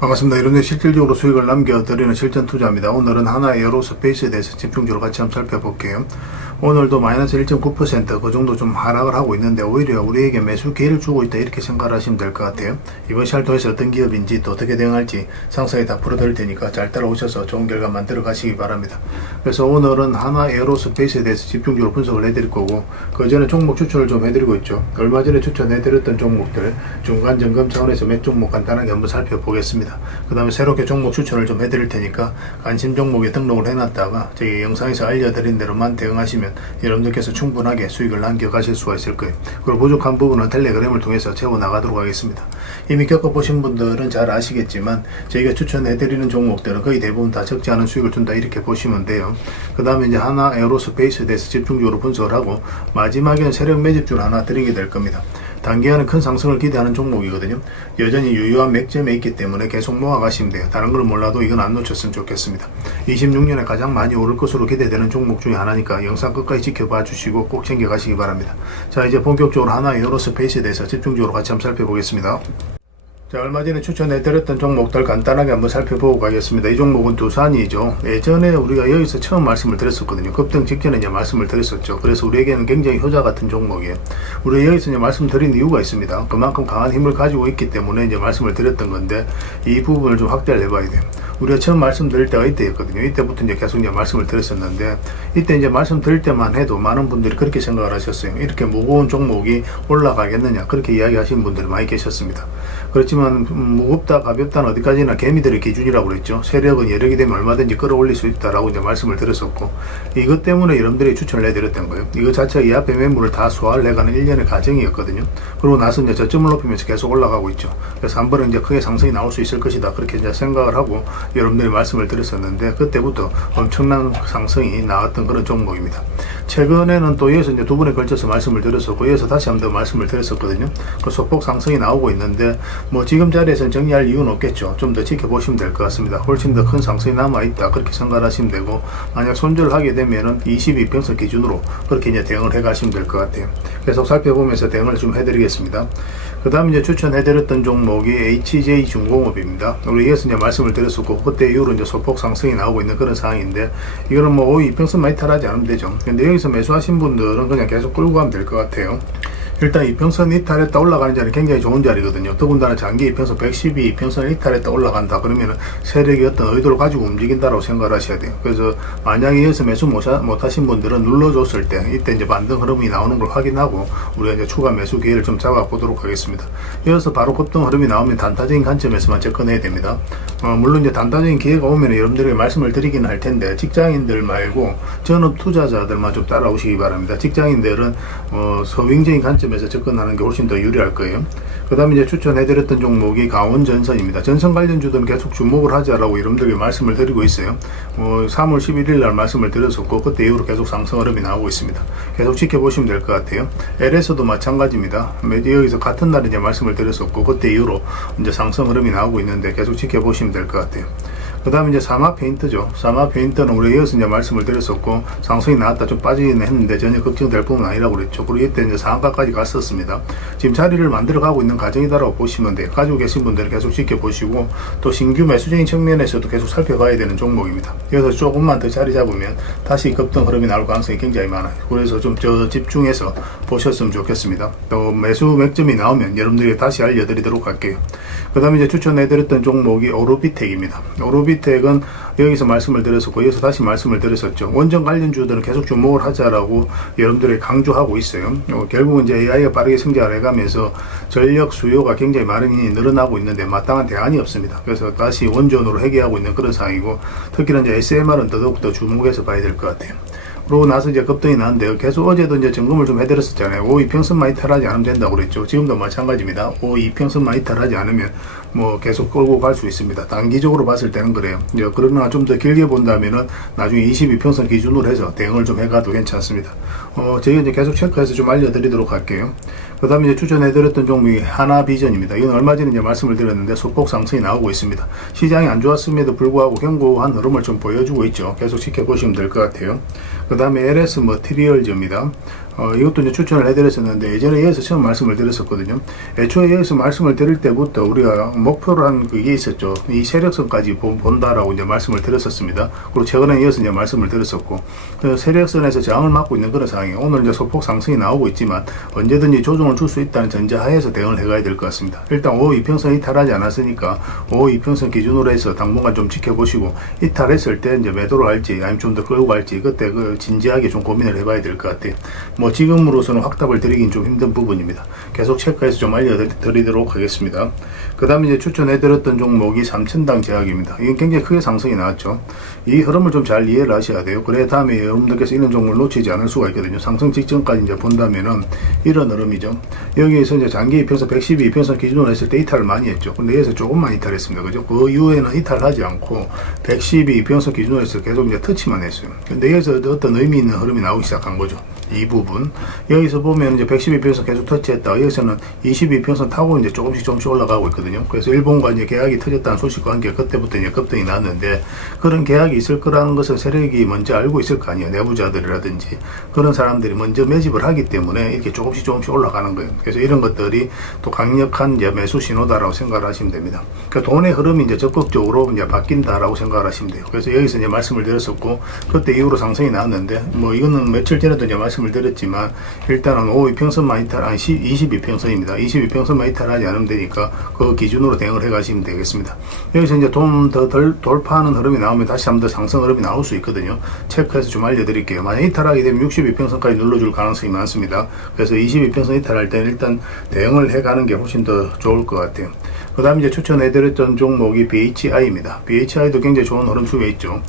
반갑습니다. 여러분들 실질적으로 수익을 남겨드리는 실전 투자입니다. 오늘은 하나 에어로스페이스에 대해서 집중적으로 같이 한번 살펴볼게요. 오늘도 마이너스 1.9% 그 정도 좀 하락을 하고 있는데 오히려 우리에게 매수 기회를 주고 있다 이렇게 생각을 하시면 될 것 같아요. 이번 시간을 통해서 어떤 기업인지 또 어떻게 대응할지 상세히 다 풀어드릴 테니까 잘 따라오셔서 좋은 결과 만들어 가시기 바랍니다. 그래서 오늘은 하나 에어로스페이스에 대해서 집중적으로 분석을 해드릴 거고 그 전에 종목 추천을 좀 해드리고 있죠. 얼마 전에 추천해드렸던 종목들 중간 점검 차원에서 몇 종목 간단하게 한번 살펴보겠습니다. 그 다음에 새롭게 종목 추천을 좀 해드릴 테니까 관심 종목에 등록을 해놨다가 저희 영상에서 알려드린 대로만 대응하시면 여러분들께서 충분하게 수익을 남겨가실 수가 있을 거예요. 그리고 부족한 부분은 텔레그램을 통해서 채워나가도록 하겠습니다. 이미 겪어보신 분들은 잘 아시겠지만 저희가 추천해드리는 종목들은 거의 대부분 다 적지 않은 수익을 준다 이렇게 보시면 돼요. 그 다음에 이제 하나 에어로스페이스에 대해서 집중적으로 분석을 하고 마지막에는 세력 매집주를 하나 드리게 될 겁니다. 단기간에 큰 상승을 기대하는 종목이거든요. 여전히 유효한 맥점에 있기 때문에 계속 모아가시면 돼요. 다른 걸 몰라도 이건 안 놓쳤으면 좋겠습니다. 26년에 가장 많이 오를 것으로 기대되는 종목 중에 하나니까 영상 끝까지 지켜봐 주시고 꼭 챙겨가시기 바랍니다. 자, 이제 본격적으로 하나 에어로스페이스에 대해서 집중적으로 같이 한번 살펴보겠습니다. 자, 얼마 전에 추천해드렸던 종목들 간단하게 한번 살펴보고 가겠습니다. 이 종목은 두산이죠. 예전에 우리가 여기서 처음 말씀을 드렸었거든요. 급등 직전에 이제 말씀을 드렸었죠. 그래서 우리에게는 굉장히 효자 같은 종목이에요. 우리가 여기서 이제 말씀드린 이유가 있습니다. 그만큼 강한 힘을 가지고 있기 때문에 이제 말씀을 드렸던 건데 이 부분을 좀 확대를 해봐야 돼요. 우리가 처음 말씀드릴 때가 이때였거든요. 이때부터 이제 계속 이제 말씀을 드렸었는데 이때 이제 말씀드릴 때만 해도 많은 분들이 그렇게 생각을 하셨어요. 이렇게 무거운 종목이 올라가겠느냐 그렇게 이야기하시는 분들이 많이 계셨습니다. 그렇지만 무겁다 가볍다는 어디까지나 개미들의 기준이라고 그랬죠. 세력은 여력이 되면 얼마든지 끌어올릴 수 있다라고 이제 말씀을 드렸었고 이것 때문에 여러분들이 추천을 해드렸던 거예요. 이거 자체가 이 앞에 매물을 다 소화를 해가는 일련의 과정이었거든요. 그러고 나서 이제 저점을 높이면서 계속 올라가고 있죠. 그래서 한 번은 이제 크게 상승이 나올 수 있을 것이다 그렇게 이제 생각을 하고 여러분들이 말씀을 드렸었는데 그때부터 엄청난 상승이 나왔던 그런 종목입니다. 최근에는 또 이어서 이제 두 번에 걸쳐서 말씀을 드렸었고 이어서 다시 한 번 더 말씀을 드렸었거든요. 그 소폭 상승이 나오고 있는데 뭐 지금 자리에서는 정리할 이유는 없겠죠. 좀 더 지켜보시면 될 것 같습니다. 훨씬 더 큰 상승이 남아있다 그렇게 생각하시면 되고 만약 손절하게 되면은 22평선 기준으로 그렇게 이제 대응을 해 가시면 될 것 같아요. 계속 살펴보면서 대응을 좀 해드리겠습니다. 그 다음 이제 추천해드렸던 종목이 HJ중공업입니다. 우리 이어서 이제 말씀을 드렸었고 그때 이후로 이제 소폭 상승이 나오고 있는 그런 상황인데 이거는 뭐 2평선만 이탈하지 않으면 되죠. 근데 여기서 매수하신 분들은 그냥 계속 끌고 가면 될 것 같아요. 일단 이평선 이탈했다 올라가는 자리는 굉장히 좋은 자리거든요. 더군다나 장기 이평선 112 이평선 이탈했다 올라간다 그러면 세력이 어떤 의도를 가지고 움직인다라고 생각을 하셔야 돼요. 그래서 만약에 여기서 매수 못하신 분들은 눌러줬을 때 이때 이제 반등 흐름이 나오는 걸 확인하고 우리가 이제 추가 매수 기회를 좀 잡아보도록 하겠습니다. 이어서 바로 급등 흐름이 나오면 단타적인 관점에서만 접근해야 됩니다. 물론 이제 단타적인 기회가 오면 여러분들에게 말씀을 드리긴 할 텐데 직장인들 말고 전업 투자자들만 좀 따라오시기 바랍니다. 직장인들은 서윙적인 관점에서 접근하는 게 훨씬 더 유리할 거예요. 그 다음에 이제 추천해드렸던 종목이 강원전선입니다. 전선 관련주들은 계속 주목을 하자라고 여러분들에게 말씀을 드리고 있어요. 3월 11일 날 말씀을 드렸었고 그때 이후로 계속 상승 흐름이 나오고 있습니다. 계속 지켜보시면 될 것 같아요. LS도 마찬가지입니다. 여기서 같은 날 이제 말씀을 드렸었고 그때 이후로 이제 상승 흐름이 나오고 있는데 계속 지켜보시면 될 것 같아요. 그 다음에 이제 사마페인트죠. 사마페인트는 우리 이어서 이제 말씀을 드렸었고 상승이 나왔다 좀 빠지긴 했는데 전혀 걱정될 부분은 아니라고 그랬죠. 그리고 이때 이제 상한가까지 갔었습니다. 지금 자리를 만들어 가고 있는 과정이다라고 보시면 돼요. 가지고 계신 분들은 계속 지켜보시고 또 신규 매수적인 측면에서도 계속 살펴봐야 되는 종목입니다. 여기서 조금만 더 자리 잡으면 다시 급등 흐름이 나올 가능성이 굉장히 많아요. 그래서 좀 집중해서 보셨으면 좋겠습니다. 또 매수 맥점이 나오면 여러분들에게 다시 알려드리도록 할게요. 그 다음에 이제 추천해드렸던 종목이 오로비텍입니다. 오로비텍은 여기서 말씀을 드렸었고 여기서 다시 말씀을 드렸었죠. 원전 관련주들은 계속 주목을 하자라고 여러분들에게 강조하고 있어요. 결국은 이제 AI가 빠르게 성장을 해가면서 전력 수요가 굉장히 많이 늘어나고 있는데 마땅한 대안이 없습니다. 그래서 다시 원전으로 회귀하고 있는 그런 상황이고 특히나 이제 SMR은 더더욱 주목해서 봐야 될 것 같아요. 그러고 나서 이제 급등이 나는데요. 계속 어제도 이제 점검을 좀 해드렸었잖아요. 5이평선만 이탈하지 않으면 된다고 그랬죠. 지금도 마찬가지입니다. 5이평선만 이탈하지 않으면 뭐 계속 끌고 갈 수 있습니다. 단기적으로 봤을 때는 그래요. 그러나 좀 더 길게 본다면은 나중에 22평선 기준으로 해서 대응을 좀 해가도 괜찮습니다. 저희가 이제 계속 체크해서 좀 알려드리도록 할게요. 그 다음에 이제 추천해드렸던 종목이 하나비전입니다. 이건 얼마 전에 이제 말씀을 드렸는데 소폭 상승이 나오고 있습니다. 시장이 안 좋았음에도 불구하고 견고한 흐름을 좀 보여주고 있죠. 계속 지켜보시면 될 것 같아요. 그 다음에 LS 머티리얼즈입니다. 이것도 이제 추천을 해드렸었는데 예전에 여기서 처음 말씀을 드렸었거든요. 애초에 여기서 말씀을 드릴 때부터 우리가 목표로 한 그게 있었죠. 이 세력선까지 본다라고 이제 말씀을 드렸었습니다. 그리고 최근에 이어서 이제 말씀을 드렸었고, 그 세력선에서 저항을 맞고 있는 그런 상황이에요. 오늘 이제 소폭 상승이 나오고 있지만 언제든지 조정을 줄 수 있다는 전제하에서 대응을 해가야 될 것 같습니다. 일단 5 이평선 이탈하지 않았으니까 5 이평선 기준으로 해서 당분간 좀 지켜보시고, 이탈했을 때 이제 매도를 할지 아니면 좀 더 끌고 갈지 그때 그 진지하게 좀 고민을 해봐야 될 것 같아요. 뭐 지금으로서는 확답을 드리긴 좀 힘든 부분입니다. 계속 체크해서 좀 알려드리도록 하겠습니다. 그 다음에 이제 추천해드렸던 종목이 삼천당 제약입니다. 이건 굉장히 크게 상승이 나왔죠. 이 흐름을 좀 잘 이해를 하셔야 돼요. 그래 다음에 여러분들께서 이런 종목을 놓치지 않을 수가 있거든요. 상승 직전까지 이제 본다면은 이런 흐름이죠. 여기에서 이제 장기 이평선 112 이평선 기준으로 했을 때 이탈을 많이 했죠. 근데 여기서 조금만 이탈했습니다. 그죠? 그 이후에는 이탈하지 않고 112 이평선 기준으로 해서 계속 이제 터치만 했어요. 근데 여기서 어떤 의미 있는 흐름이 나오기 시작한 거죠. 이 부분 여기서 보면 이제 112평선 계속 터치했다. 여기서는 22평선 타고 이제 조금씩 올라가고 있거든요. 그래서 일본과 이제 계약이 터졌다는 소식과 함께 그때부터 이제 급등이 났는데, 그런 계약이 있을 거라는 것을 세력이 먼저 알고 있을 거 아니에요. 내부자들이라든지 그런 사람들이 먼저 매집을 하기 때문에 이렇게 조금씩 올라가는 거예요. 그래서 이런 것들이 또 강력한 이제 매수 신호다라고 생각을 하시면 됩니다. 그러니까 돈의 흐름이 이제 적극적으로 이제 바뀐다라고 생각을 하시면 돼요. 그래서 여기서 이제 말씀을 드렸었고, 그때 이후로 상승이 나왔는데, 뭐 이거는 며칠 전에도 이제 말씀을 드렸지만 일단은 5 이평선만 이탈, 아니 22평선입니다. 22평선만 이탈하지 않으면 되니까 그 기준으로 대응을 해 가시면 되겠습니다. 여기서 이제 좀 더 돌파하는 흐름이 나오면 다시 한번 더 상승 흐름이 나올 수 있거든요. 체크해서 좀 알려드릴게요. 만약 이탈하게 되면 62평선까지 눌러줄 가능성이 많습니다. 그래서 22평선 이탈할 때는 일단 대응을 해 가는 게 훨씬 더 좋을 것 같아요. 그 다음에 이제 추천해드렸던 종목이 BHI입니다. BHI도 굉장히 좋은 흐름 속에 있죠.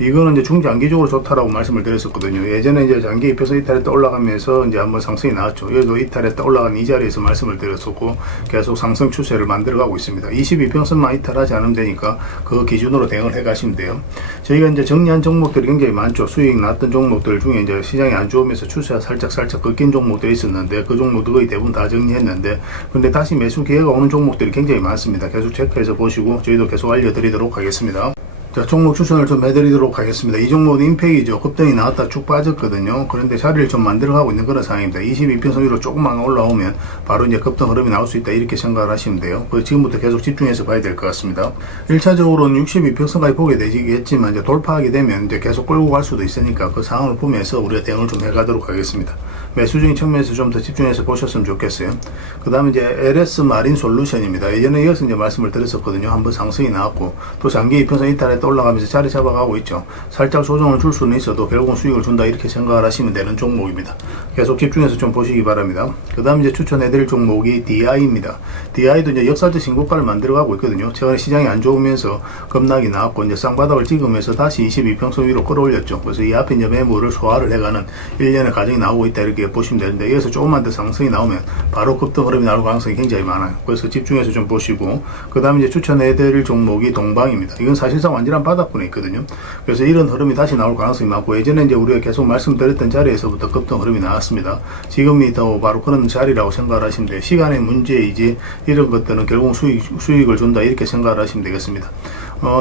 이거는 이제 중장기적으로 좋다라고 말씀을 드렸었거든요. 예전에 이제 장기 이평선 이탈했다 올라가면서 이제 한번 상승이 나왔죠. 여기도 이탈했다 올라간 이 자리에서 말씀을 드렸었고, 계속 상승 추세를 만들어가고 있습니다. 22평선만 이탈하지 않으면 되니까 그 기준으로 대응을 해 가시면 돼요. 저희가 이제 정리한 종목들이 굉장히 많죠. 수익 났던 종목들 중에 이제 시장이 안 좋으면서 추세가 살짝 꺾인 종목들이 있었는데, 그 종목들 거의 대부분 다 정리했는데, 근데 다시 매수 기회가 오는 종목들이 굉장히 많습니다. 계속 체크해서 보시고 저희도 계속 알려드리도록 하겠습니다. 자, 종목 추천을 좀 해드리도록 하겠습니다. 이 종목은 임팩이죠. 급등이 나왔다 쭉 빠졌거든요. 그런데 자리를 좀 만들어가고 있는 그런 상황입니다. 22평선 위로 조금만 올라오면 바로 이제 급등 흐름이 나올 수 있다, 이렇게 생각을 하시면 돼요. 지금부터 계속 집중해서 봐야 될 것 같습니다. 1차적으로는 62평선까지 보게 되겠지만 이제 돌파하게 되면 이제 계속 끌고 갈 수도 있으니까 그 상황을 보면서 우리가 대응을 좀 해가도록 하겠습니다. 매수적인 측면에서 좀 더 집중해서 보셨으면 좋겠어요. 그 다음에 이제 LS 마린 솔루션입니다. 예전에 이어서 이제 말씀을 드렸었거든요. 한번 상승이 나왔고 또 장기 이평선 이탈에 올라가면서 자리 잡아가고 있죠. 살짝 조정을 줄 수는 있어도 결국은 수익을 준다, 이렇게 생각을 하시면 되는 종목입니다. 계속 집중해서 좀 보시기 바랍니다. 그 다음 이제 추천해드릴 종목이 DI입니다. DI도 이제 역사적 신고가를 만들어가고 있거든요. 최근에 시장이 안 좋으면서 급락이 나왔고 이제 쌍바닥을 찍으면서 다시 22평선 위로 끌어올렸죠. 그래서 이 앞에 이제 매물을 소화를 해가는 일련의 과정이 나오고 있다, 이렇게 보시면 되는데, 여기서 조금만 더 상승이 나오면 바로 급등 흐름이 나올 가능성이 굉장히 많아요. 그래서 집중해서 좀 보시고, 그 다음 이제 추천해드릴 종목이 동방입니다. 이건 사실상 완전한 바닥권에 있거든요. 그래서 이런 흐름이 다시 나올 가능성이 많고, 예전에 이제 우리가 계속 말씀드렸던 자리에서부터 급등 흐름이 나왔습니다. 지금이 더 바로 그런 자리라고 생각을 하시면 돼요. 시간의 문제이지 이런 것들은 결국 수익을 준다, 이렇게 생각을 하시면 되겠습니다.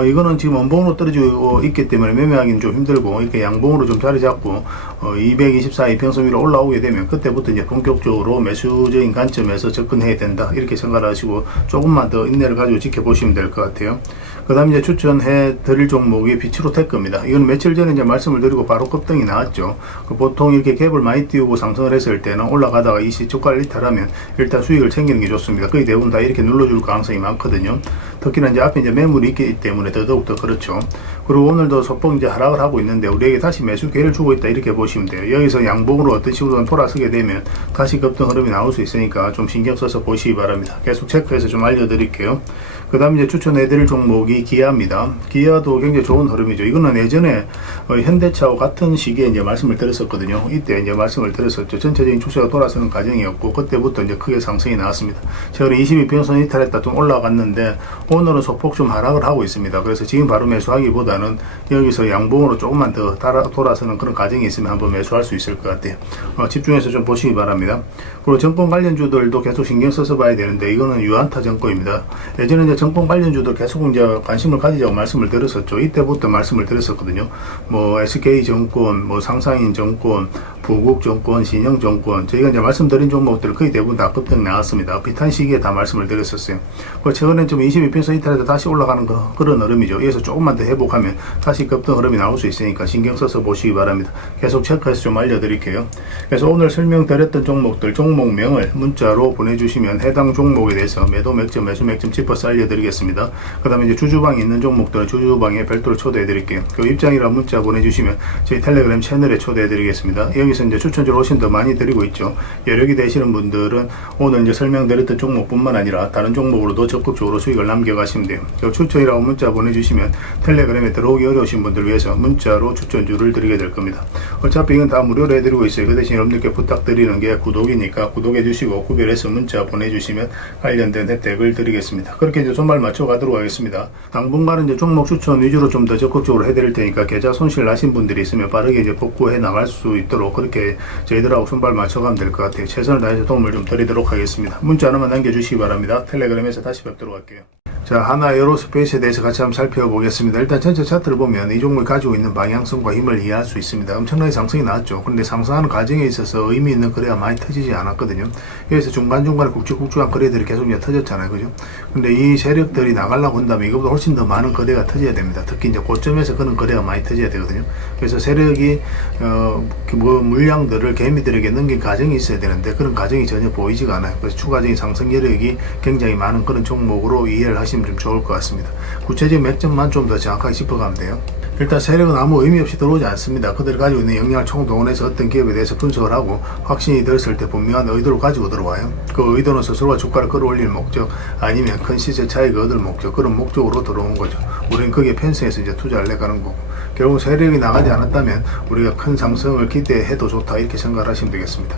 이거는 지금 원봉으로 떨어지고 있기 때문에 매매하기는 좀 힘들고, 이렇게 양봉으로 좀 자리 잡고 224 이평선 위로 올라오게 되면 그때부터 이제 본격적으로 매수적인 관점에서 접근해야 된다, 이렇게 생각을 하시고 조금만 더 인내를 가지고 지켜보시면 될 것 같아요. 그 다음 이제 추천해 드릴 종목이 비츠로테크입니다. 이건 며칠 전에 이제 말씀을 드리고 바로 급등이 나왔죠. 보통 이렇게 갭을 많이 띄우고 상승을 했을 때는 올라가다가 이 시초가를 이탈하면 일단 수익을 챙기는 게 좋습니다. 거의 대부분 다 이렇게 눌러줄 가능성이 많거든요. 특히나 이제 앞에 이제 매물이 있기 때문에 더더욱 더 그렇죠. 그리고 오늘도 소폭 이제 하락을 하고 있는데 우리에게 다시 매수 기회를 주고 있다, 이렇게 보시면 돼요. 여기서 양봉으로 어떤 식으로든 돌아서게 되면 다시 급등 흐름이 나올 수 있으니까 좀 신경 써서 보시기 바랍니다. 계속 체크해서 좀 알려드릴게요. 그 다음에 이제 추천해드릴 종목이 기아입니다. 기아도 굉장히 좋은 흐름이죠. 이거는 예전에 현대차와 같은 시기에 이제 말씀을 드렸었거든요. 이때 이제 말씀을 드렸었죠. 전체적인 추세가 돌아서는 과정이었고, 그때부터 이제 크게 상승이 나왔습니다. 최근에 22평선 이탈했다 좀 올라갔는데, 오늘은 소폭 좀 하락을 하고 있습니다. 그래서 지금 바로 매수하기보다는 여기서 양봉으로 조금만 더 돌아서는 그런 과정이 있으면 한번 매수할 수 있을 것 같아요. 집중해서 좀 보시기 바랍니다. 그리고 정권 관련주들도 계속 신경 써서 봐야 되는데, 이거는 유안타 정권입니다. 예전에 이제 정권 관련주들 계속 이제 관심을 가지자고 말씀을 드렸었죠. 이때부터 말씀을 드렸었거든요. 뭐 SK정권, 뭐 상상인정권, 부국정권, 신영정권, 저희가 이제 말씀드린 종목들 거의 대부분 다 급등 나왔습니다. 비슷한 시기에 다 말씀을 드렸었어요. 최근에 좀 22평선 이탈해서 다시 올라가는 그런 흐름이죠. 여기서 조금만 더 회복하면 다시 급등 흐름이 나올 수 있으니까 신경 써서 보시기 바랍니다. 계속 체크해서 좀 알려드릴게요. 그래서 오늘 설명드렸던 종목들, 종목명을 문자로 보내주시면 해당 종목에 대해서 매도 맥점, 매수 맥점 짚어서 알려드리겠습니다. 그 다음에 이제 주주방에 있는 종목들은 주주방에 별도로 초대해드릴게요. 그 입장이라 문자 보내주시면 저희 텔레그램 채널에 초대해드리겠습니다. 여기서 이제 추천주를 훨씬 더 많이 드리고 있죠. 여력이 되시는 분들은 오늘 이제 설명드렸던 종목뿐만 아니라 다른 종목으로도 적극적으로 수익을 남겨가시면 돼요. 추천이라고 문자 보내주시면 텔레그램에 들어오기 어려우신 분들 위해서 문자로 추천주를 드리게 될 겁니다. 어차피 이건 다 무료로 해드리고 있어요. 그 대신 여러분들께 부탁드리는 게 구독이니까 구독해주시고 구별해서 문자 보내주시면 관련된 혜택을 드리겠습니다. 그렇게 이제 손발 맞춰 가도록 하겠습니다. 당분간은 이제 종목 추천 위주로 좀 더 적극적으로 해드릴 테니까 계좌 손실 나신 분들이 있으면 빠르게 이제 복구해 나갈 수 있도록 그렇게 저희들하고 손발 맞춰가면 될 것 같아요. 최선을 다해서 도움을 좀 드리도록 하겠습니다. 문자 하나만 남겨주시기 바랍니다. 텔레그램에서 다시 뵙도록 할게요. 자, 하나 에어로스페이스에 대해서 같이 한번 살펴보겠습니다. 일단 전체 차트를 보면 이 종목이 가지고 있는 방향성과 힘을 이해할 수 있습니다. 엄청나게 상승이 나왔죠. 그런데 상승하는 과정에 있어서 의미 있는 거래가 많이 터지지 않았거든요. 여기서 중간중간에 굵직굵직한 거래들이 계속 이제 터졌잖아요. 그죠? 근데 이 세력들이 나가려고 한다면 이것보다 훨씬 더 많은 거래가 터져야 됩니다. 특히 이제 고점에서 그런 거래가 많이 터져야 되거든요. 그래서 세력이, 물량들을 개미들에게 넘긴 과정이 있어야 되는데 그런 과정이 전혀 보이지가 않아요. 그래서 추가적인 상승 여력이 굉장히 많은 그런 종목으로 이해를 하시면 좀 좋을 것 같습니다. 구체적인 맥점만 좀 더 정확하게 짚어가면 돼요. 일단 세력은 아무 의미 없이 들어오지 않습니다. 그들이 가지고 있는 역량을 총동원해서 어떤 기업에 대해서 분석을 하고 확신이 들었을 때 분명한 의도를 가지고 들어와요. 그 의도는 스스로가 주가를 끌어올릴 목적 아니면 큰 시세 차익을 얻을 목적, 그런 목적으로 들어온 거죠. 우리는 거기에 편성해서 이제 투자를 해가는 거고, 결국 세력이 나가지 않았다면 우리가 큰 상승을 기대해도 좋다 이렇게 생각을 하시면 되겠습니다.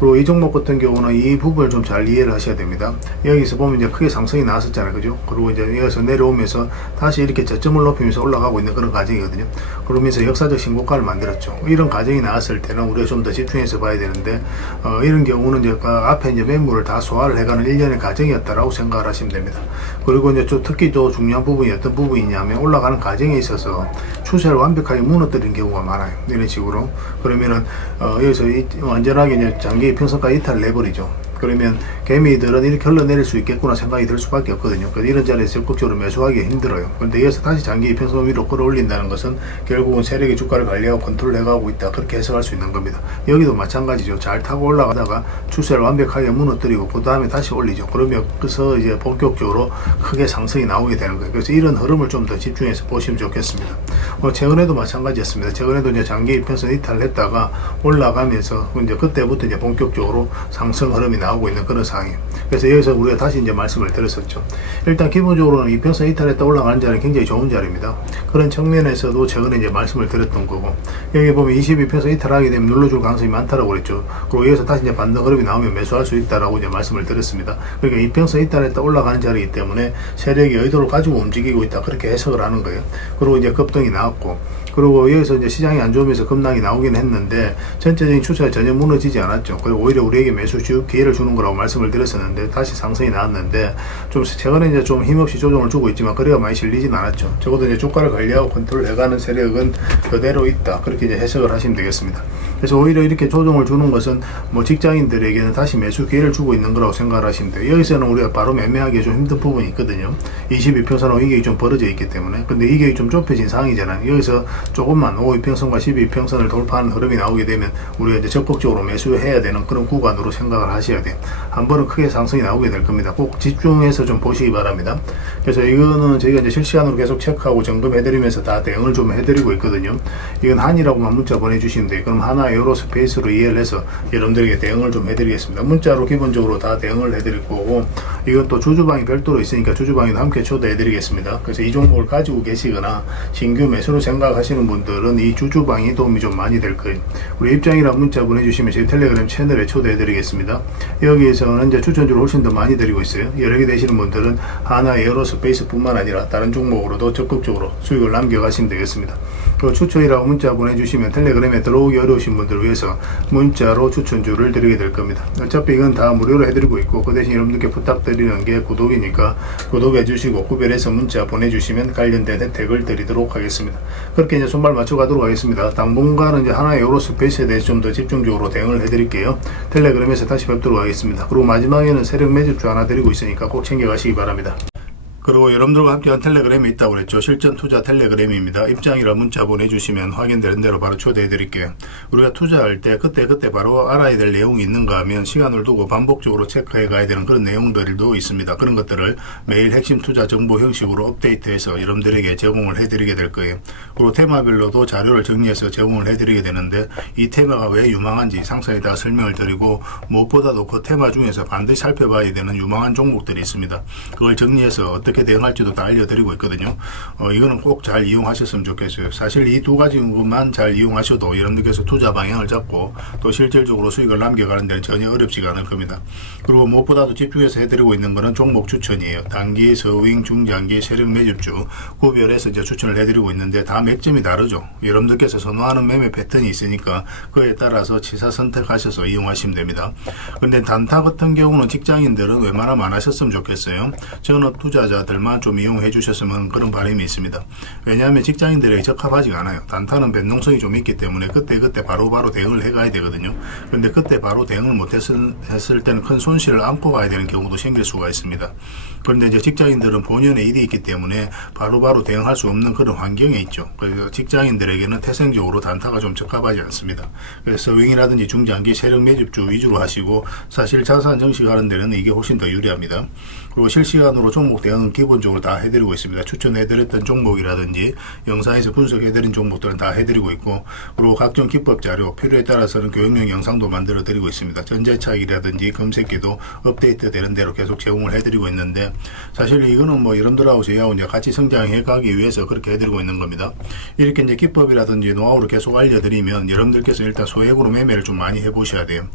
그리고 이 종목 같은 경우는 이 부분을 좀 잘 이해를 하셔야 됩니다. 여기서 보면 이제 크게 상승이 나왔었잖아요. 그죠? 그리고 이제 여기서 내려오면서 다시 이렇게 저점을 높이면서 올라가고 있는 그런 과정이거든요. 그러면서 역사적 신고가를 만들었죠. 이런 과정이 나왔을 때는 우리가 좀 더 집중해서 봐야 되는데, 이런 경우는 이제 앞에 이제 매물을 다 소화를 해가는 일련의 과정이었다라고 생각을 하시면 됩니다. 그리고 이제 특히 또 중요한 부분이 어떤 부분이냐면 올라가는 과정에 있어서 추세를 완벽하게 무너뜨리는 경우가 많아요. 이런 식으로. 그러면은, 여기서 완전하게 이제 장기 평선가 이탈을 내버리죠. 그러면 개미들은 이렇게 흘러내릴 수 있겠구나 생각이 들 수밖에 없거든요. 그래서 이런 자리에서 적극적으로 매수하기 힘들어요. 그런데 여기서 다시 장기 이평선 위로 끌어올린다는 것은 결국은 세력이 주가를 관리하고 컨트롤해가고 있다, 그렇게 해석할 수 있는 겁니다. 여기도 마찬가지죠. 잘 타고 올라가다가 추세를 완벽하게 무너뜨리고 그 다음에 다시 올리죠. 그러면 그래서 이제 본격적으로 크게 상승이 나오게 되는 거예요. 그래서 이런 흐름을 좀 더 집중해서 보시면 좋겠습니다. 최근에도 마찬가지였습니다. 최근에도 이제 장기 이평선 이탈을 했다가 올라가면서 이제 그때부터 이제 본격적으로 상승 흐름이 나오고 있는 그런 상황이에요. 그래서 여기서 우리가 다시 이제 말씀을 드렸었죠. 일단 기본적으로는 이평선 이탈했다 올라가는 자리는 굉장히 좋은 자리입니다. 그런 측면에서도 최근에 이제 말씀을 드렸던 거고, 여기 보면 22평선 이탈하게 되면 눌러줄 가능성이 많다라고 그랬죠. 그리고 여기서 다시 이제 반등 흐름이 나오면 매수할 수 있다라고 이제 말씀을 드렸습니다. 그러니까 이평선 이탈했다 올라가는 자리이기 때문에 세력이 의도를 가지고 움직이고 있다, 그렇게 해석을 하는 거예요. 그리고 이제 급등이 나왔고, 그리고 여기서 이제 시장이 안 좋으면서 급락이 나오긴 했는데 전체적인 추세가 전혀 무너지지 않았죠. 그리고 오히려 우리에게 매수 기회를 주는 거라고 말씀을 드렸었는데 다시 상승이 나왔는데, 좀 최근에 이제 좀 힘없이 조정을 주고 있지만 거래가 많이 실리진 않았죠. 적어도 이제 주가를 관리하고 컨트롤 해가는 세력은 그대로 있다, 그렇게 이제 해석을 하시면 되겠습니다. 그래서 오히려 이렇게 조정을 주는 것은 뭐 직장인들에게는 다시 매수 기회를 주고 있는 거라고 생각을 하시면 돼요. 여기서는 우리가 바로 매매하기 좀 힘든 부분이 있거든요. 22평선하고 이격이 좀 벌어져 있기 때문에. 근데 이격이 좀 좁혀진 상황이잖아요. 여기서 조금만 5이평선과 12이평선을 돌파하는 흐름이 나오게 되면 우리가 이제 적극적으로 매수해야 되는 그런 구간으로 생각을 하셔야 돼요. 한 번은 크게 상승이 나오게 될 겁니다. 꼭 집중해서 좀 보시기 바랍니다. 그래서 이거는 저희가 이제 실시간으로 계속 체크하고 점검해드리면서 다 대응을 좀 해드리고 있거든요. 이건 한이라고만 문자 보내주시면 돼요. 그럼 하나 에어로스페이스로 이해를 해서 여러분들에게 대응을 좀 해드리겠습니다. 문자로 기본적으로 다 대응을 해드릴 거고, 이건 또 주주방이 별도로 있으니까 주주방에도 함께 초대해드리겠습니다. 그래서 이 종목을 가지고 계시거나 신규 매수로 생각하시는 분들은 이 주주방이 도움이 좀 많이 될 거예요. 우리 입장이라 문자 보내주시면 저희 텔레그램 채널에 초대해드리겠습니다. 여기에서는 이제 추천주를 훨씬 더 많이 드리고 있어요. 여러 개 되시는 분들은 하나 에어로스페이스 뿐만 아니라 다른 종목으로도 적극적으로 수익을 남겨가시면 되겠습니다. 그 추천이라고 문자 보내주시면 텔레그램에 들어오기 어려우신 분들을 위해서 문자로 추천주를 드리게 될 겁니다. 어차피 이건 다 무료로 해드리고 있고, 그 대신 여러분들께 부탁드리는 게 구독이니까 구독해 주시고 구별해서 문자 보내주시면 관련된 혜택을 드리도록 하겠습니다. 그렇게 이제 손발 맞춰 가도록 하겠습니다. 당분간은 이제 하나의 에어로스페이스에 대해서 좀 더 집중적으로 대응을 해드릴게요. 텔레그램에서 다시 뵙도록 하겠습니다. 그리고 마지막에는 세력 매집주 하나 드리고 있으니까 꼭 챙겨가시기 바랍니다. 그리고 여러분들과 함께한 텔레그램이 있다고 그랬죠. 실전 투자 텔레그램입니다. 입장이라 문자 보내주시면 확인되는 대로 바로 초대해 드릴게요. 우리가 투자할 때 그때 바로 알아야 될 내용이 있는가 하면 시간을 두고 반복적으로 체크해 가야 되는 그런 내용들도 있습니다. 그런 것들을 매일 핵심 투자 정보 형식으로 업데이트해서 여러분들에게 제공을 해 드리게 될 거예요. 그리고 테마별로도 자료를 정리해서 제공을 해 드리게 되는데, 이 테마가 왜 유망한지 상세히다 설명을 드리고, 무엇보다도 그 테마 중에서 반드시 살펴봐야 되는 유망한 종목들이 있습니다. 그걸 정리해서 어떻게 대응할지도 다 알려드리고 있거든요. 이거는 꼭 잘 이용하셨으면 좋겠어요. 사실 이 두 가지만 잘 이용하셔도 여러분들께서 투자 방향을 잡고 또 실질적으로 수익을 남겨가는 데는 전혀 어렵지가 않을 겁니다. 그리고 무엇보다도 집중해서 해드리고 있는 것은 종목 추천이에요. 단기, 서윙, 중장기, 세력 매집주 구별해서 이제 추천을 해드리고 있는데, 다 맥점이 다르죠. 여러분들께서 선호하는 매매 패턴이 있으니까 그에 따라서 치사 선택하셔서 이용하시면 됩니다. 그런데 단타 같은 경우는 직장인들은 웬만하면 안 하셨으면 좋겠어요. 전업 투자자들만 좀 이용해 주셨으면 그런 바람이 있습니다. 왜냐하면 직장인들에게 적합하지가 않아요. 단타는 변동성이 좀 있기 때문에 그때 바로 대응을 해가야 되거든요. 그런데 그때 바로 대응을 못했을 때는 큰 손실을 안고 가야 되는 경우도 생길 수가 있습니다. 그런데 이제 직장인들은 본연의 일이 있기 때문에 바로 대응할 수 없는 그런 환경에 있죠. 그래서 직장인들에게는 태생적으로 단타가 좀 적합하지 않습니다. 그래서 서윙이라든지 중장기 세력 매집주 위주로 하시고, 사실 자산 정식하는 데는 이게 훨씬 더 유리합니다. 그리고 실시간으로 종목 대응은 기본적으로 다 해드리고 있습니다. 추천해드렸던 종목이라든지 영상에서 분석해드린 종목들은 다 해드리고 있고, 그리고 각종 기법 자료, 필요에 따라서는 교육용 영상도 만들어 드리고 있습니다. 전재차익이라든지 검색기도 업데이트 되는 대로 계속 제공을 해드리고 있는데, 사실 이거는 뭐 여러분들하고 저희하고 이제 같이 성장해 가기 위해서 그렇게 해드리고 있는 겁니다. 이렇게 이제 기법이라든지 노하우를 계속 알려드리면 여러분들께서 일단 소액으로 매매를 좀 많이 해보셔야 돼요.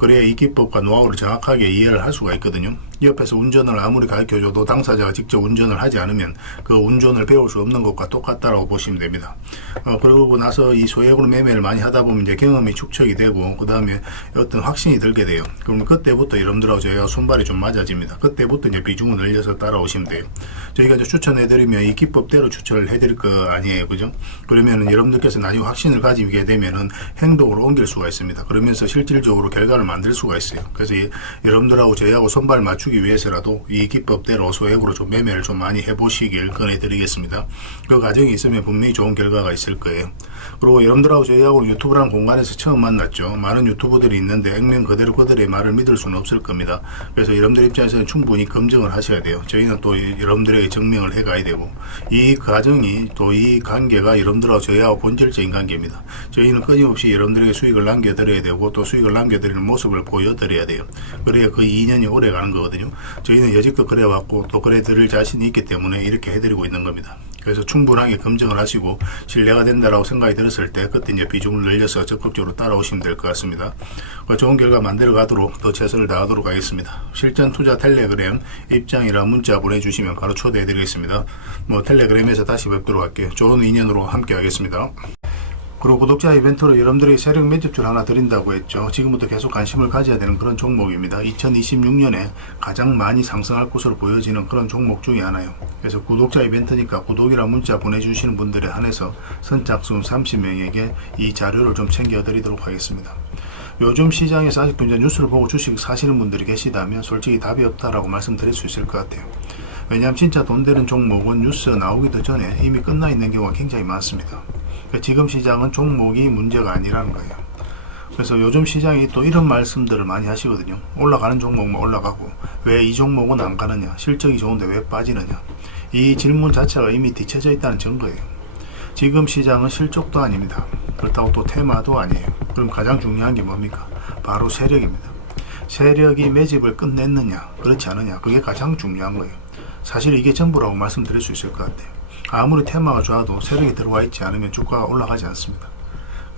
그래야 이 기법과 노하우를 정확하게 이해를 할 수가 있거든요. 옆에서 운전을 아무리 가르쳐줘도 당사자가 직접 운전을 하지 않으면 그 운전을 배울 수 없는 것과 똑같다라고 보시면 됩니다. 그러고 나서 이 소액으로 매매를 많이 하다 보면 이제 경험이 축적이 되고, 그 다음에 어떤 확신이 들게 돼요. 그럼 그때부터 여러분들하고 저희가 손발이 좀 맞아집니다. 그때부터 이제 비중을 늘려서 따라오시면 돼요. 저희가 이제 추천해드리면 이 기법대로 추천을 해드릴 거 아니에요, 그죠? 그러면은 여러분들께서 나중에 확신을 가지게 되면은 행동으로 옮길 수가 있습니다. 그러면서 실질적으로 결과를 만들 수가 있어요. 그래서 여러분들하고 저희하고 손발 맞추기 위해서라도 이 기법대로 소액으로 좀 매매를 좀 많이 해보시길 권해드리겠습니다. 그 과정이 있으면 분명히 좋은 결과가 있을 거예요. 그리고 여러분들하고 저희하고 유튜브라는 공간에서 처음 만났죠. 많은 유튜브들이 있는데 액면 그대로 그들의 말을 믿을 수는 없을 겁니다. 그래서 여러분들 입장에서는 충분히 검증을 하셔야 돼요. 저희는 또 여러분들에게 증명을 해가야 되고, 이 과정이 또 이 관계가 여러분들하고 저희하고 본질적인 관계입니다. 저희는 끊임없이 여러분들에게 수익을 남겨드려야 되고, 또 수익을 남겨드리는 모습을 보여드려야 돼요. 그래야 그 2년이 오래 가는 거거든요. 저희는 여지껏 그래왔고 또 그래 드릴 자신이 있기 때문에 이렇게 해드리고 있는 겁니다. 그래서 충분하게 검증을 하시고 신뢰가 된다라고 생각이 들었을 때 그때 이제 비중을 늘려서 적극적으로 따라오시면 될 것 같습니다. 좋은 결과 만들어 가도록 더 최선을 다하도록 하겠습니다. 실전 투자 텔레그램 입장이라 문자 보내주시면 바로 초대해 드리겠습니다. 텔레그램에서 다시 뵙도록 할게요. 좋은 인연으로 함께 하겠습니다. 그리고 구독자 이벤트로 여러분들에게 세력 매집주를 하나 드린다고 했죠. 지금부터 계속 관심을 가져야 되는 그런 종목입니다. 2026년에 가장 많이 상승할 것으로 보여지는 그런 종목 중에 하나요. 그래서 구독자 이벤트니까 구독이라 문자 보내주시는 분들에 한해서 선착순 30명에게 이 자료를 좀 챙겨드리도록 하겠습니다. 요즘 시장에서 아직도 이제 뉴스를 보고 주식 사시는 분들이 계시다면 솔직히 답이 없다라고 말씀드릴 수 있을 것 같아요. 왜냐하면 진짜 돈 되는 종목은 뉴스 나오기도 전에 이미 끝나 있는 경우가 굉장히 많습니다. 지금 시장은 종목이 문제가 아니라는 거예요. 그래서 요즘 시장이 또 이런 말씀들을 많이 하시거든요. 올라가는 종목만 올라가고 왜 이 종목은 안 가느냐, 실적이 좋은데 왜 빠지느냐. 이 질문 자체가 이미 뒤쳐져 있다는 증거예요. 지금 시장은 실적도 아닙니다. 그렇다고 또 테마도 아니에요. 그럼 가장 중요한 게 뭡니까? 바로 세력입니다. 세력이 매집을 끝냈느냐 그렇지 않느냐, 그게 가장 중요한 거예요. 사실 이게 전부라고 말씀드릴 수 있을 것 같아요. 아무리 테마가 좋아도 세력이 들어와 있지 않으면 주가가 올라가지 않습니다.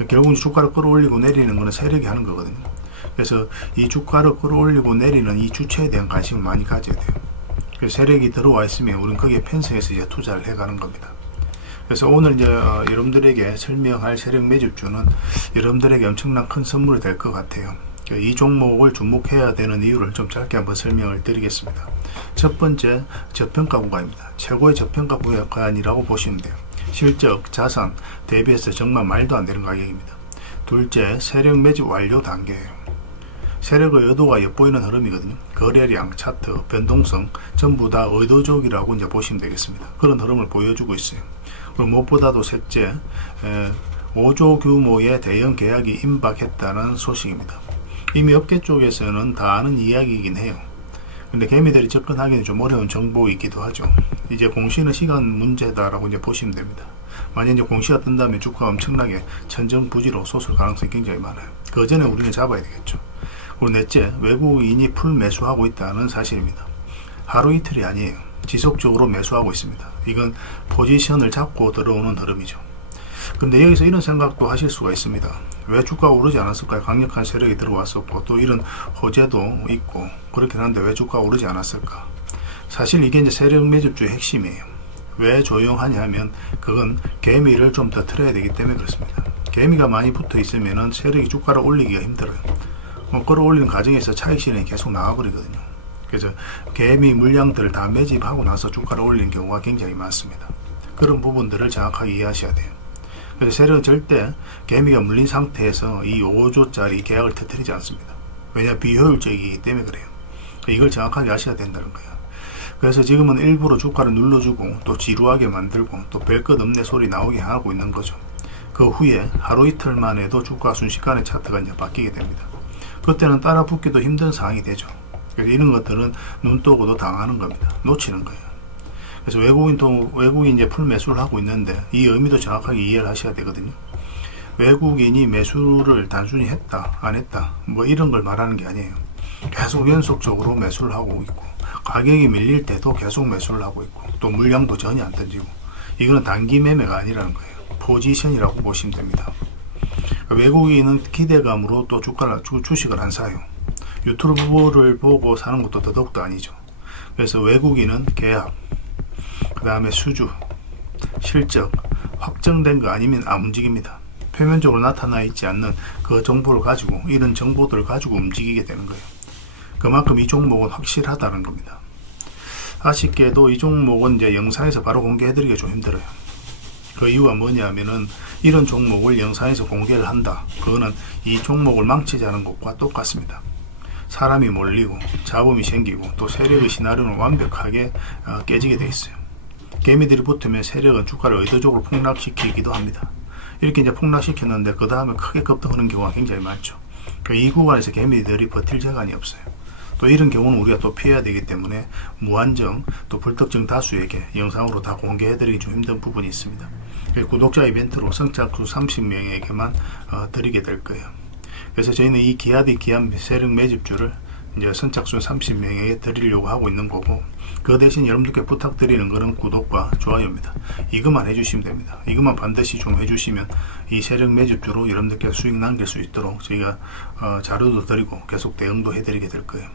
결국은 주가를 끌어올리고 내리는 것은 세력이 하는 거거든요. 그래서 이 주가를 끌어올리고 내리는 이 주체에 대한 관심을 많이 가져야 돼요. 그래서 세력이 들어와 있으면 우리는 거기에 편성해서 이제 투자를 해가는 겁니다. 그래서 오늘 이제 여러분들에게 설명할 세력 매집주는 여러분들에게 엄청난 큰 선물이 될 것 같아요. 이 종목을 주목해야 되는 이유를 좀 짧게 한번 설명을 드리겠습니다. 첫 번째, 저평가 구간입니다. 최고의 저평가 구간이라고 보시면 돼요. 실적, 자산 대비해서 정말 말도 안 되는 가격입니다. 둘째, 세력 매집 완료 단계예요. 세력의 의도가 엿보이는 흐름이거든요. 거래량, 차트, 변동성 전부 다 의도적이라고 이제 보시면 되겠습니다. 그런 흐름을 보여주고 있어요. 그리고 무엇보다도 셋째, 5조 규모의 대형 계약이 임박했다는 소식입니다. 이미 업계 쪽에서는 다 아는 이야기이긴 해요. 근데 개미들이 접근하기는 좀 어려운 정보이기도 하죠. 이제 공시는 시간 문제다라고 이제 보시면 됩니다. 만약 이제 공시가 뜬다면 주가가 엄청나게 천정부지로 솟을 가능성이 굉장히 많아요. 그 전에 우리는 잡아야 되겠죠. 그리고 넷째, 외국인이 풀 매수하고 있다는 사실입니다. 하루 이틀이 아니에요. 지속적으로 매수하고 있습니다. 이건 포지션을 잡고 들어오는 흐름이죠. 근데 여기서 이런 생각도 하실 수가 있습니다. 왜 주가가 오르지 않았을까요? 강력한 세력이 들어왔었고 또 이런 호재도 있고 그렇긴 한데 왜 주가가 오르지 않았을까? 사실 이게 이제 세력 매집주의 핵심이에요. 왜 조용하냐 하면 그건 개미를 좀 더 틀어야 되기 때문에 그렇습니다. 개미가 많이 붙어 있으면 세력이 주가를 올리기가 힘들어요. 끌어올리는 과정에서 차익 실현이 계속 나와버리거든요. 그래서 개미 물량들을 다 매집하고 나서 주가를 올리는 경우가 굉장히 많습니다. 그런 부분들을 정확하게 이해하셔야 돼요. 그래서 세력은 절대 개미가 물린 상태에서 이 5조짜리 계약을 터뜨리지 않습니다. 왜냐, 비효율적이기 때문에 그래요. 이걸 정확하게 아셔야 된다는 거예요. 그래서 지금은 일부러 주가를 눌러주고 또 지루하게 만들고 또 별것 없네 소리 나오게 하고 있는 거죠. 그 후에 하루 이틀만 해도 주가 순식간에 차트가 이제 바뀌게 됩니다. 그때는 따라 붙기도 힘든 상황이 되죠. 그래서 이런 것들은 눈 떠고도 당하는 겁니다. 놓치는 거예요. 그래서 외국인이 이제 풀 매수를 하고 있는데 이 의미도 정확하게 이해를 하셔야 되거든요. 외국인이 매수를 단순히 했다, 안 했다, 뭐 이런 걸 말하는 게 아니에요. 계속 연속적으로 매수를 하고 있고, 가격이 밀릴 때도 계속 매수를 하고 있고, 또 물량도 전혀 안 던지고, 이거는 단기 매매가 아니라는 거예요. 포지션이라고 보시면 됩니다. 외국인은 기대감으로 또 주식을 안 사요. 유튜브를 보고 사는 것도 더더욱도 아니죠. 그래서 외국인은 계약, 그 다음에 수주, 실적, 확정된 거 아니면 안 움직입니다. 표면적으로 나타나 있지 않는 그 정보를 가지고, 이런 정보들을 가지고 움직이게 되는 거예요. 그만큼 이 종목은 확실하다는 겁니다. 아쉽게도 이 종목은 이제 영상에서 바로 공개해드리기가 좀 힘들어요. 그 이유가 뭐냐면은 이런 종목을 영상에서 공개를 한다. 그거는 이 종목을 망치자는 것과 똑같습니다. 사람이 몰리고 잡음이 생기고 또 세력의 시나리오는 완벽하게 깨지게 돼 있어요. 개미들이 붙으면 세력은 주가를 의도적으로 폭락시키기도 합니다. 이렇게 이제 폭락시켰는데 그 다음에 크게 급등하는 경우가 굉장히 많죠. 이 구간에서 개미들이 버틸 재간이 없어요. 또 이런 경우는 우리가 또 피해야 되기 때문에 무한정 또 불특정 다수에게 영상으로 다 공개해드리기 좀 힘든 부분이 있습니다. 구독자 이벤트로 선착순 30명에게만 드리게 될 거예요. 그래서 저희는 이 기아디 기안 세력 매집주를 이제 선착순 30명에게 드리려고 하고 있는 거고, 그 대신 여러분들께 부탁드리는 것은 구독과 좋아요입니다. 이것만 해주시면 됩니다. 이것만 반드시 좀 해주시면 이 세력 매집주로 여러분들께 수익 남길 수 있도록 저희가 자료도 드리고 계속 대응도 해드리게 될 거예요.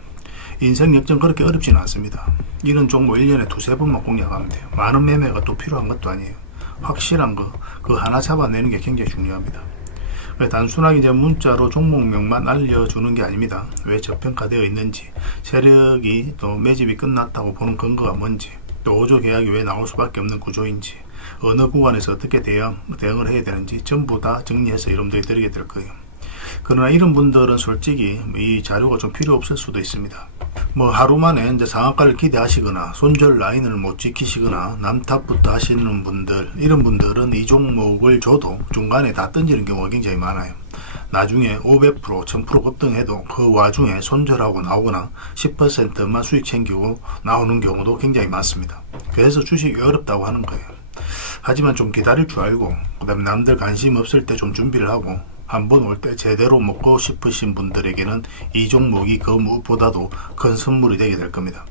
인생 역전 그렇게 어렵지는 않습니다. 이런 종목 1년에 두세 번만 공략하면 돼요. 많은 매매가 또 필요한 것도 아니에요. 확실한 거, 그 하나 잡아내는 게 굉장히 중요합니다. 단순하게 이제 문자로 종목명만 알려주는 게 아닙니다. 왜 저평가되어 있는지, 세력이 또 매집이 끝났다고 보는 근거가 뭔지, 또 5조 계약이 왜 나올 수밖에 없는 구조인지, 어느 구간에서 어떻게 대응을 해야 되는지 전부 다 정리해서 여러분들이 드리게 될 거예요. 그러나 이런 분들은 솔직히 이 자료가 좀 필요 없을 수도 있습니다. 뭐 하루 만에 이제 상한가를 기대하시거나 손절 라인을 못 지키시거나 남탑부터 하시는 분들, 이런 분들은 이 종목을 줘도 중간에 다 던지는 경우가 굉장히 많아요. 나중에 500%, 1000% 급등해도 그 와중에 손절하고 나오거나 10%만 수익 챙기고 나오는 경우도 굉장히 많습니다. 그래서 주식이 어렵다고 하는 거예요. 하지만 좀 기다릴 줄 알고, 그 다음에 남들 관심 없을 때 좀 준비를 하고, 한번 올 때 제대로 먹고 싶으신 분들에게는 이 종목이 그 무엇보다도 큰 선물이 되게 될 겁니다.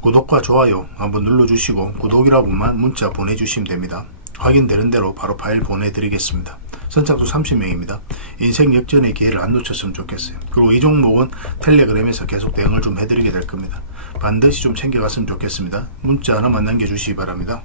구독과 좋아요 한번 눌러주시고 구독이라고만 문자 보내주시면 됩니다. 확인되는 대로 바로 파일 보내드리겠습니다. 선착수 30명입니다. 인생 역전의 기회를 안 놓쳤으면 좋겠어요. 그리고 이 종목은 텔레그램에서 계속 대응을 좀 해드리게 될 겁니다. 반드시 좀 챙겨갔으면 좋겠습니다. 문자 하나만 남겨주시기 바랍니다.